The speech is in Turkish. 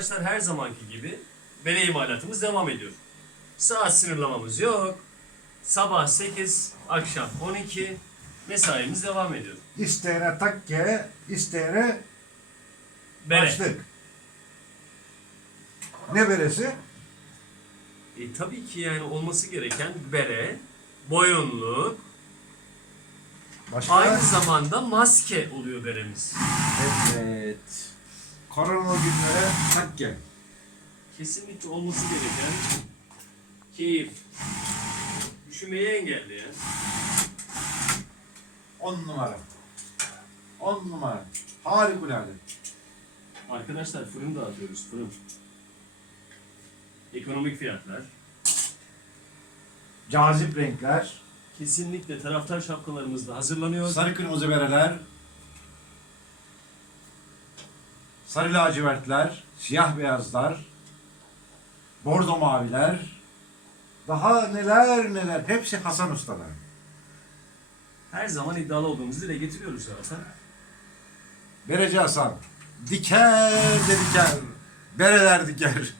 Arkadaşlar her zamanki gibi bere imalatımız devam ediyor. Saat sınırlamamız yok. Sabah 8, akşam 12 mesaimiz devam ediyor. İsteyene takke, isteyene Bere. başlık. Ne beresi? E, tabii ki yani olması gereken bere, boyunluk, Başka? aynı zamanda maske oluyor beremiz. Evet. Korona günlere takke. Kesinlikle olması gereken keyif. Üşümeyi engelleyen, On numara. On numara. Harikulade. Arkadaşlar fırın dağıtıyoruz fırın. Ekonomik fiyatlar. Cazip renkler. Kesinlikle taraftar şapkalarımız da hazırlanıyor. Sarı kırmızı bereler. Sarı lacivertler. Siyah beyazlar. Bordo maviler. Daha neler neler. Hepsi Hasan Usta'dan. Her zaman iddialı olduğumuzu dile getiriyoruz zaten. Bereci Hasan. Diker de diker. Bereler diker.